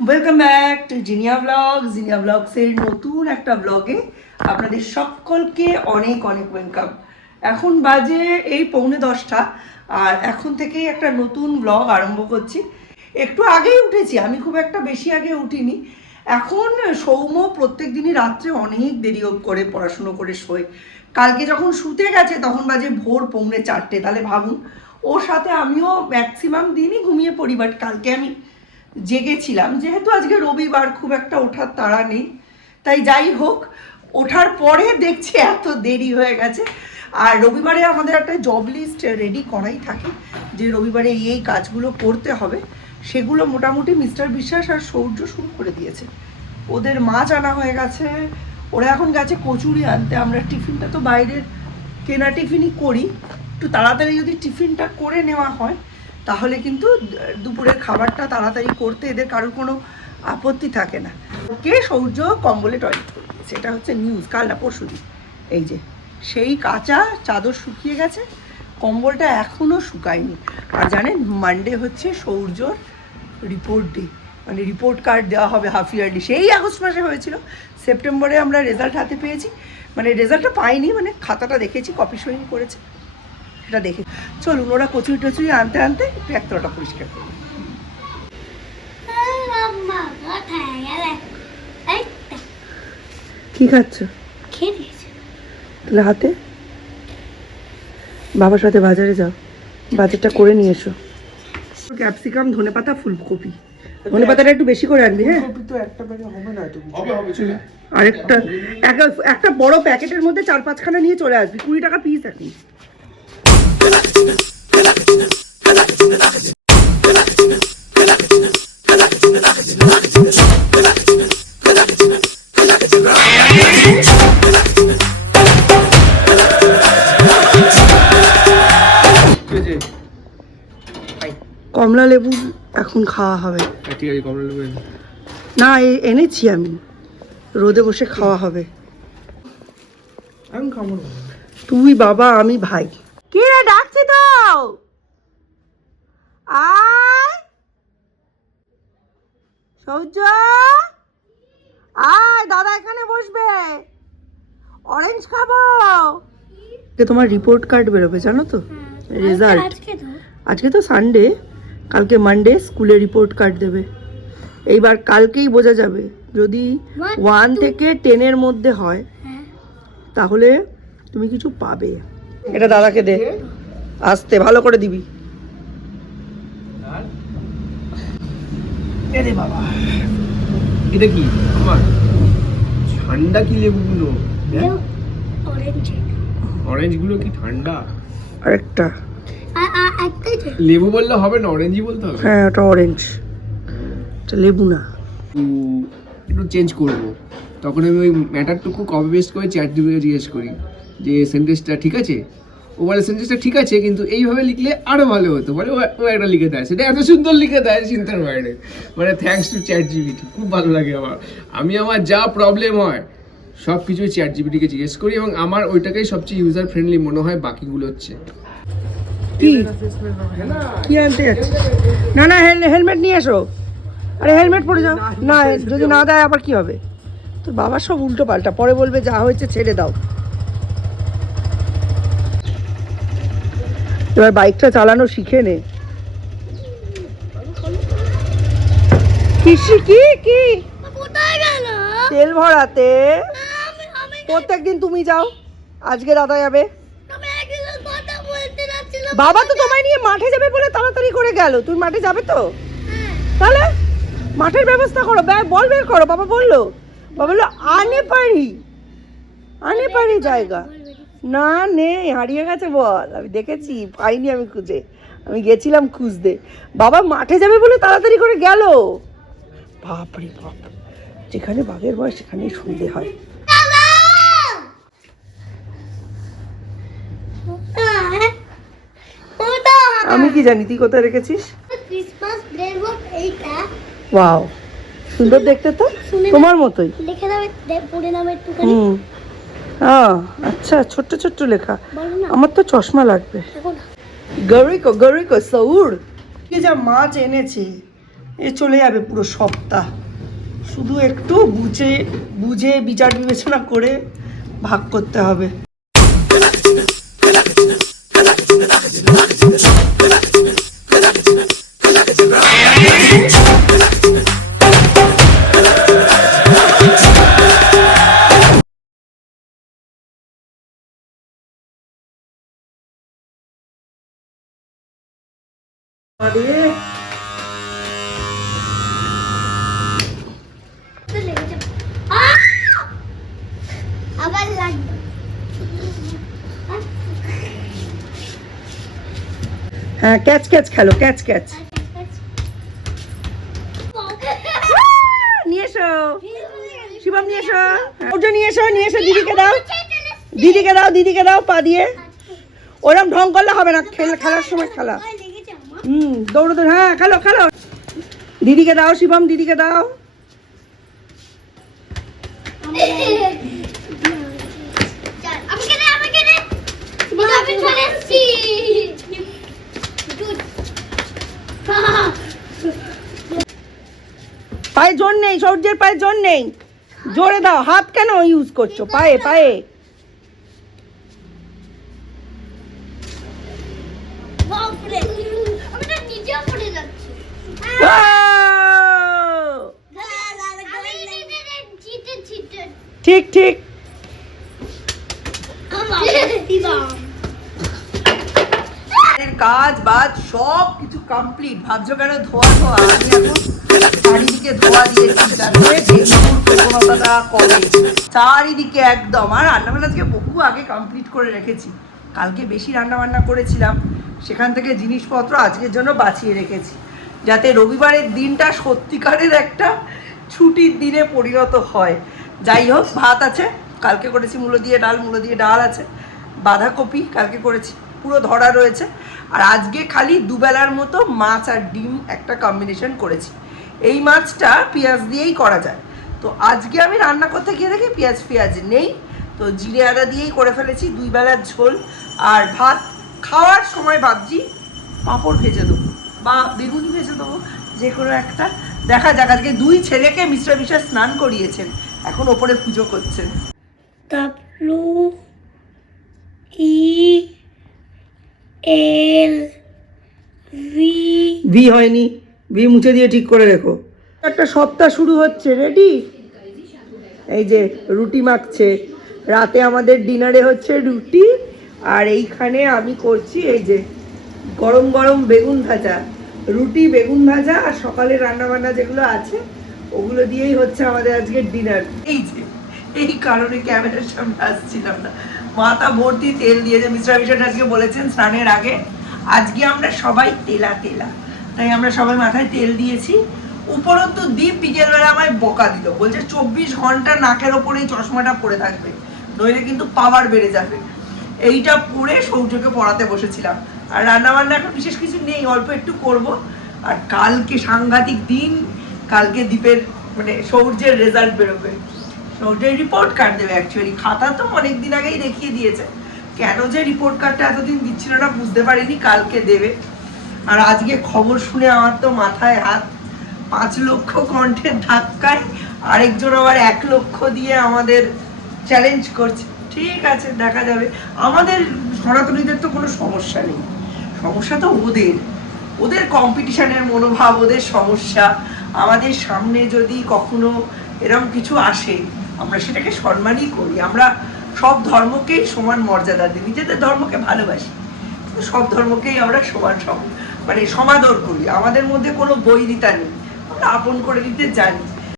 Welcome back to Jinia ব্লগসের নতুন একটা ব্লগে আপনাদের সকলকে অনেক অনেক ওয়েলকাম। এখন বাজে এই 9:45 আর এখন থেকেই একটা নতুন ব্লগ আরম্ভ করছি। একটু আগেই উঠেছি, আমি খুব একটা বেশি আগে উঠিনি। এখন সৌম্য প্রত্যেক দিনই রাত্রে অনেক দেরি করে পড়াশুনো করে শোয়। কালকে যখন শুতে গেছে তখন বাজে ভোর 3:45, তাহলে ভাবুন ওর সাথে আমিও ম্যাক্সিমাম দিনই ঘুমিয়ে পড়ি, বাট কালকে আমি জেগেছিলাম যেহেতু আজকে রবিবার, খুব একটা ওঠার তাড়া নেই। তাই যাই হোক, ওঠার পরে দেখছি এত দেরি হয়ে গেছে। আর রবিবারে আমাদের একটা জব লিস্ট রেডি করাই থাকে যে রবিবারে এই কাজগুলো করতে হবে। সেগুলো মোটামুটি মিস্টার বিশ্বাস আর সৌর্য শুরু করে দিয়েছে। ওদের মাছ আনা হয়ে গেছে, ওরা এখন গেছে কচুরি আনতে। আমরা টিফিনটা তো বাইরের কেনা টিফিনই করি, একটু তাড়াতাড়ি যদি টিফিনটা করে নেওয়া হয় তাহলে কিন্তু দুপুরের খাবারটা তাড়াতাড়ি করতে এদের কারোর কোনো আপত্তি থাকে না। ওকে সৌর্য কম্বলে টয়লেট করে দিয়েছে, এটা হচ্ছে নিউজ। কাল না পরশু দিন এই যে সেই কাঁচা চাদর শুকিয়ে গেছে, কম্বলটা এখনও শুকায়নি। আর জানেন মানডে হচ্ছে সৌর্যর রিপোর্ট ডে, মানে রিপোর্ট কার্ড দেওয়া হবে হাফ ইয়ারলি। সেই আগস্ট মাসে হয়েছিল, সেপ্টেম্বরে আমরা রেজাল্ট হাতে পেয়েছি। মানে রেজাল্টটা পাইনি, মানে খাতাটা দেখেছি, কপি সই করেছে, সেটা দেখে চলুন ওরা কচুরি টচুরি আনতে আনতে একটু একতলাটা পরিষ্কার করুন। কি খাচ্ছ? তাহলে হাতে বাবার সাথে বাজারে যাও, বাজারটা করে নিয়ে এসো। ক্যাপসিকাম, ধনেপাতা, ফুলকপি। ধনেপাতাটা একটু বেশি করে আনবি। হ্যাঁ, আর একটা বড় প্যাকেটের মধ্যে 4-5খানা নিয়ে চলে আসবি, 20 টাকা পিস এখন। কমলা লেবু এখন খাওয়া হবে। ঠিক আছে, কমলা লেবু না এনেছি আমি, রোদে বসে খাওয়া হবে। আমি খাবো না। তুই বাবা, আমি ভাই। কে রে ডাকছি তো? আয় সৌর্য, আয়, দাদা এখানে বসবে, অরেঞ্জ খাবো। তোমার রিপোর্ট কার্ড বেরোবে জানো তো, রেজাল্ট। আজকে তো সানডে, কালকে মানডে স্কুলে রিপোর্ট কার্ড দেবে। এইবার কালকেই বোঝা যাবে, যদি 1 থেকে 10-এর মধ্যে হয় তাহলে তুমি কিছু পাবে। এটা দাদাকে দে, আস্তে ভালো করে দিবি। এরে বাবা, এটা কি আমার ঠান্ডা? কি লেবুগুলো? অরেঞ্জ গুলো কি ঠান্ডা? আরেকটা লেবু বললে হবে না, অরেঞ্জই বলতে হবে। হ্যাঁ, ওটা অরেঞ্জ, এটা লেবু না। একটু চেঞ্জ করবো, তখন আমি ওই ম্যাটারটুকু কপি পেস্ট করে চ্যাট জিপিটিকে জিজ্ঞেস করি যে সেন্টেন্সটা ঠিক আছে। ও বলে সেন্টেন্সটা ঠিক আছে, কিন্তু এইভাবে লিখলে আরো ভালো হতো। মানে ও একটা লিখে দেয়, সেটা এত সুন্দর লিখে দেয় চিন্তার বাইরে। মানে থ্যাঙ্কস টু চ্যাট জিপিটি, খুব ভালো লাগে আমার। আমার যা প্রবলেম হয় সব কিছুই চ্যাট জিপিটিকে জিজ্ঞেস করি, এবং আমার ওইটাকেই সবচেয়ে ইউজার ফ্রেন্ডলি মনে হয়, বাকিগুলো হচ্ছে কি কি আনতে গেছে? না না, হেলমেট নিয়ে এসো। আরে হেলমেট পরে যাও না, যদি না দেয় আবার কি হবে? তোর বাবার সব উল্টো পাল্টা, পরে বলবে যা হয়েছে ছেড়ে দাও। এবার বাইকটা চালানো শিখে নে। কি কি তেল ভরাতে প্রত্যেকদিন তুমি যাও, আজকে দাদা যাবে। বাবা তো তোমায় নিয়ে মাঠে যাবে বলে তাড়াতাড়ি করে গেল, তুমি মাঠে যাবে তো? তাহলে মাঠের ব্যবস্থা করো, বল বের করো। বাবা বললো আনে পারি জায়গা না, নেই, হারিয়ে গেছে বল। আমি দেখেছি, পাইনি আমি খুঁজে, আমি গেছিলাম খুঁজতে। বাবা মাঠে যাবে বলে তাড়াতাড়ি করে গেল। বাপরে বাপ, যেখানে বাঘের বয়স সেখানেই সন্ধে হয়। আমি কি জানি তুই কোথায় রেখেছিস? ওয়াও, সুন্দর দেখতে তো, তোমার মতোই। আচ্ছা, ছোট্ট ছোট্ট লেখা। আমার তো চশমা লাগবে। গরিকো সৌর, কি যা মাছ এনেছে, এ চলে যাবে পুরো সপ্তাহ। শুধু একটু বুঝে বিচার বিবেচনা করে ভাগ করতে হবে। আরে আবার লাগবে। হ্যাঁ, ক্যাচ ক্যাচ খেলো, ক্যাচ ক্যাচ নিয়ে এসো শিবম, নিয়ে এসো ওটা নিয়ে এসো, নিয়ে এসো দিদিকে দাও, দিদিকে দাও, দিদিকে দাও পা দিয়ে। ওরম ঢং করলে হবে না, খেলার সময় খেলা। দৌড়ো দৌড়, হ্যাঁ খেলো খেলো। দিদিকে দাও শিবম, দিদিকে দাও। পায়ে জোর নেই, সূর্যের পায়ে জোর নেই, জোরে দাও। হাত কেন ইউজ করছো? পায়ে পায়ে। ঠিক ঠিক। কাজ বাজ সব কিছু কমপ্লিট। ভাবছো কেন ধোয়া ধোয়া? আমি এখন চারিদিকে ধোয়া দিয়েছি যাতে ডেঙ্গুর প্রবণতাটা কমে। চারিদিকে একদম। আর রান্নাবান্না আজকে বহু আগে কমপ্লিট করে রেখেছি। কালকে বেশি রান্নাবান্না করেছিলাম, সেখান থেকে জিনিসপত্র আজকের জন্য বাঁচিয়ে রেখেছি, যাতে রবিবারের দিনটা সত্যিকারের একটা ছুটির দিনে পরিণত হয়। যাই হোক, ভাত আছে, কালকে করেছি মূলো দিয়ে ডাল আছে, বাঁধাকপি কালকে করেছি পুরো ধরা রয়েছে। আর আজকে খালি দুবেলার মতো মাছ আর ডিম একটা কম্বিনেশন করেছি। এই মাছটা পেঁয়াজ দিয়েই করা যায়, তো আজকে আমি রান্না করতে গিয়ে দেখি পেঁয়াজ নেই, তো জিরে আদা দিয়েই করে ফেলেছি। 2 বেলার ঝোল আর ভাত। খাওয়ার সময় ভাবছি পাঁপড় ভেজে দেবো বা বেগুনি ভেজে দেবো, যে কোনো একটা। দেখা যাক। আজকে 2 ছেলেকে মিশ্রা মিশা স্নান করিয়েছেন, এখন ওপরে পুজো করছেন। ভি হয়নি, ভি মুছে দিয়ে ঠিক করে রেখো। একটা সপ্তাহ শুরু হচ্ছে, রেডি? এই যে রুটি মাখছে, রাতে আমাদের ডিনারে হচ্ছে রুটি। আর এইখানে আমি করছি এই যে গরম গরম বেগুন ভাজা, রুটি বেগুন ভাজা আর সকালে রান্না বান্না যেগুলো আছে ওগুলো দিয়েই হচ্ছে আমাদের আজকের ডিনার। এই যে এই কারণে ক্যামেরার সামনে আসছিলাম না। মাথা ভর্তি তেল দিয়েছে। মিশ্রা মিশাটা আজকে বলেছেন স্নানের আগে আজকে আমরা সবাই তেলা, তাই আমরা সবাই মাথায় তেল দিয়েছি। উপরন্তু দীপ বিকেলবেলা আমায় বকা দিল, বলছে 24 ঘন্টা নাকের ওপরেই চশমাটা পরে থাকবে, নইলে কিন্তু পাওয়ার বেড়ে যাবে। এইটা পরে সৌর্যকে পড়াতে বসেছিলাম। আর রান্নাবান্না এখন বিশেষ কিছু নেই, অল্প একটু করব। আর কালকে সাংঘাতিক দিন, কালকে দীপের মানে সৌর্যের রেজাল্ট বেরোবে, সৌর্যের রিপোর্ট কার্ড দেবে। অ্যাকচুয়ালি খাতা তো অনেক দিন আগেই দেখিয়ে দিয়েছে, কেন যে রিপোর্ট কার্ডটা এতদিন দিচ্ছিল না বুঝতে পারিনি, কালকে দেবে। আর আজকে খবর শুনে আমার তো মাথায় হাত। 5 লক্ষ কণ্ঠের ধাক্কায় আরেকজন আবার 1 লক্ষ দিয়ে আমাদের চ্যালেঞ্জ করছে। ঠিক আছে, দেখা যাবে। আমাদের সনাতনীদের তো কোনো সমস্যা নেই, সমস্যা তো ওদের কম্পিটিশনের মনোভাব, ওদের সমস্যা। আমাদের সামনে যদি কখনো এরকম কিছু আসে আমরা সেটাকে সম্মানই করি। আমরা সব ধর্মকেই সমান মর্যাদা দিই, নিজেদের ধর্মকে ভালোবাসি, সব ধর্মকেই আমরা সমাদর করি। আমাদের মধ্যে কোনো বৈরিতা নেই, আমরা আপন করে দিতে জানি।